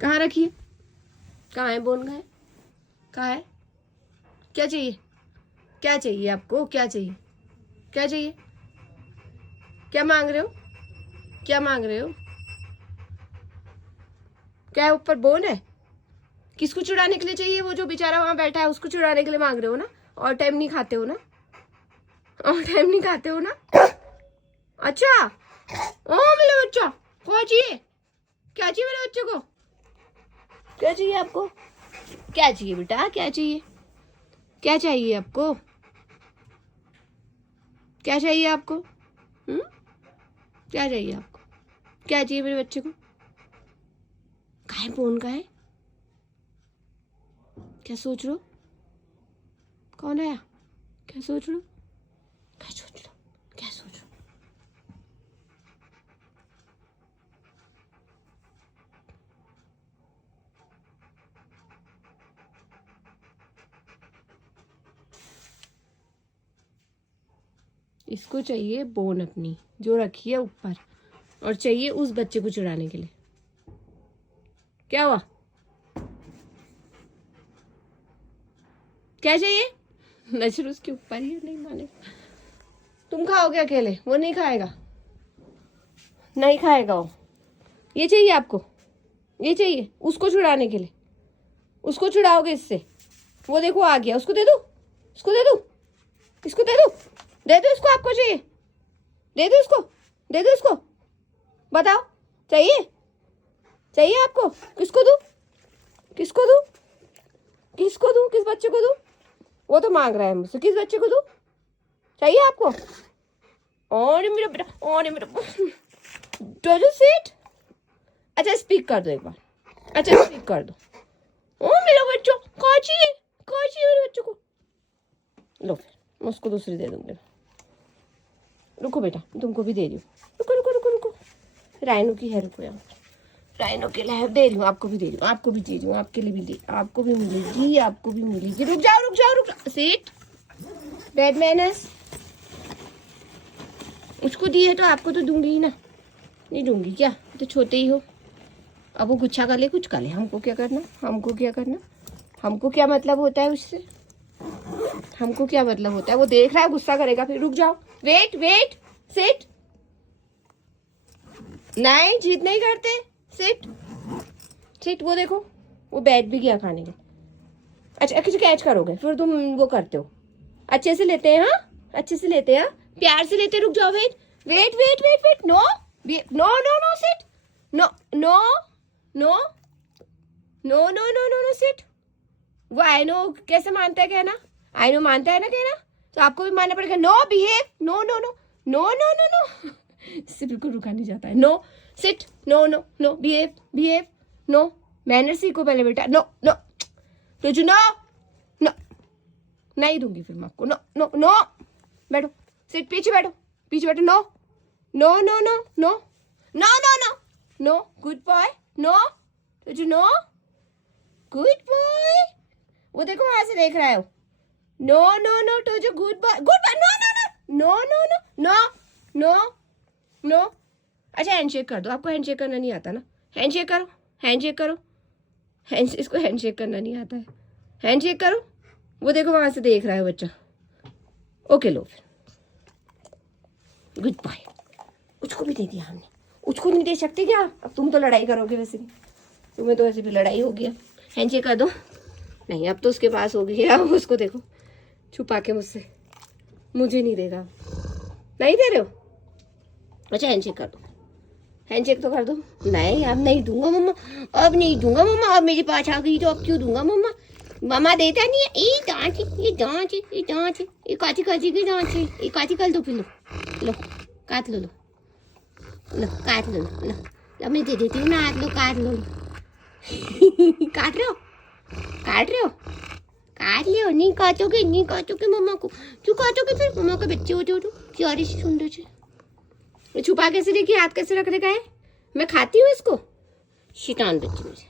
कहाँ रखी है? कहाँ है बोन? कहाँ है? कहाँ है? क्या चाहिए? क्या चाहिए आपको? क्या चाहिए? क्या चाहिए? क्या मांग रहे हो? क्या मांग रहे हो? क्या है ऊपर? बोन है? किसको चुराने के लिए चाहिए? वो जो बेचारा वहां बैठा है उसको चुराने के लिए मांग रहे हो ना? और टाइम नहीं खाते हो ना? और टाइम नहीं खाते हो ना? अच्छा, ओ मेरा बच्चा, क्या चाहिए? क्या चाहिए मेरे बच्चे को? क्या चाहिए आपको? क्या चाहिए बेटा? क्या चाहिए? क्या चाहिए आपको? क्या चाहिए आपको? क्या चाहिए आपको? क्या चाहिए मेरे बच्चे को? कहाँ है फोन? का है? क्या सोच रहे हो? कौन आया? क्या सोच रहे हो? क्या सोच रहे हो? क्या सोच रहे हो? इसको चाहिए बोन अपनी जो रखी है ऊपर, और चाहिए उस बच्चे को चुराने के लिए। क्या हुआ? क्या चाहिए? नजर उसके ऊपर ही है, नहीं माने। तुम खाओगे अकेले? वो नहीं खाएगा, नहीं खाएगा वो। ये चाहिए आपको? ये चाहिए उसको छुड़ाने के लिए? उसको छुड़ाओगे इससे? वो देखो आ गया, उसको दे दो, उसको दे दो, इसको दे दो, दे दो इसको। आपको चाहिए? दे दो इसको, दे दो इसको। बताओ, चाहिए? चाहिए आपको? किसको दूं? किसको दूं? किसको दूं? किस बच्चे को दूं? वो तो मांग रहा है मुझसे, किस बच्चे को दूं? चाहिए आपको? और मेरा बेटा, और मेरा डू यू सी इट? अच्छा स्पीक कर दो एक बार, अच्छा स्पीक कर दो। ओ मेरा बच्चा, कहाँ चाहिए? कहाँ चाहिए मेरे बच्चे को? लो फिर मैं उसको दूसरी दे दूंगी। रुको बेटा, तुमको भी दे रही हूँ। रुको रुको रुको रुको, राइनो की है, रुको यहाँ। राइनो के लिए दे रही हूँ, आपको भी दे रही हूँ, आपको भी दे रही हूँ, आपके लिए भी दे, आपको भी मिलेगी, आपको भी मिलेगी। रुक जाओ रुक जाओ रुक जाओ, सीट, बैड मैनर्स। उसको दी है तो आपको तो दूंगी ही ना, नहीं दूंगी क्या? तो छोटे ही हो। अब वो गुच्छा कर ले, कुछ कर ले, हमको क्या करना? हमको क्या करना? हमको क्या मतलब होता है उससे? हमको क्या मतलब होता है? वो देख रहा है, गुस्सा करेगा फिर। रुक जाओ, वेट वेट, सिट। नहीं, जीत नहीं करते, सिट सिट। वो देखो, वो बैठ भी गया खाने के। अच्छा किसी कैच करोगे फिर तुम वो करते हो। अच्छे से लेते हैं, हाँ अच्छे से लेते हैं, प्यार से लेते। रुक जाओ, wait wait wait wait wait, no no no no, sit, no no no no no no no no, sit. वो आई नो कैसे मानता है कहना? आई नो मानता है ना कहना, तो आपको भी मानना पड़ेगा। No behave, no no no no no no no, इससे बिल्कुल रुका नहीं जाता है। No sit, no no no, behave behave, no manner सीखो पहले बेटा। नो नो, तो जो नो नो, नहीं दूंगी फिर मैं आपको। नो नो नो, बैठो, सिट, पीछे बैठो, पीछे बैठो। No no no no no no no no no, good boy, no, तो जो नो, गुड बॉय। वो देखो वहां से देख रहा है। नो नो नो, तो जो good boy, good boy, no no no no no no no no no. अच्छा हैंडशेक कर दो, आपको हैंडशेक करना नहीं आता ना? हैंडशेक करो, हैंडशेक करो, इसको हैंडशेक करना नहीं आता है, हैंडशेक करो। वो देखो वहां से देख रहा है बच्चा। ओके लो फिर, गुड बाय। उसको भी दे दिया हमने, उसको नहीं दे सकते क्या? अब तुम तो लड़ाई करोगे वैसे भी, तुम्हें तो वैसे भी लड़ाई होगी। अब हैंडशेक कर दो। नहीं अब तो उसके पास होगी है, अब उसको देखो छुपा के मुझसे, मुझे नहीं देगा। नहीं दे रहे हो? अच्छा हैंडशेक कर दो, हैंडशेक तो कर दो। नहीं अब नहीं दूंगा मम्मा, अब नहीं दूंगा मम्मा, अब मेरे पास आ गई तो अब क्यों दूंगा मम्मा? मामा देता नहीं है। ये दांत, ये दांत, ये दांत, ये काची काची की दांत है, ये काची कर दो फिर। लो लो काट लो, लो लो काट लो, लो मैं दे देती हूँ ना, आप लो काट लो। काट रहे हो? काट रहे हो? काट लियो। नहीं काटोगे, नहीं काटोगे मम्मा को, क्यों काटोगे फिर? मम्मा का बच्चे होते हो तो प्यारी सी सुंदर से। छुपा कैसे रखी, हाथ कैसे रखने का है? मैं खाती हूँ इसको, शैतान बच्ची मुझे।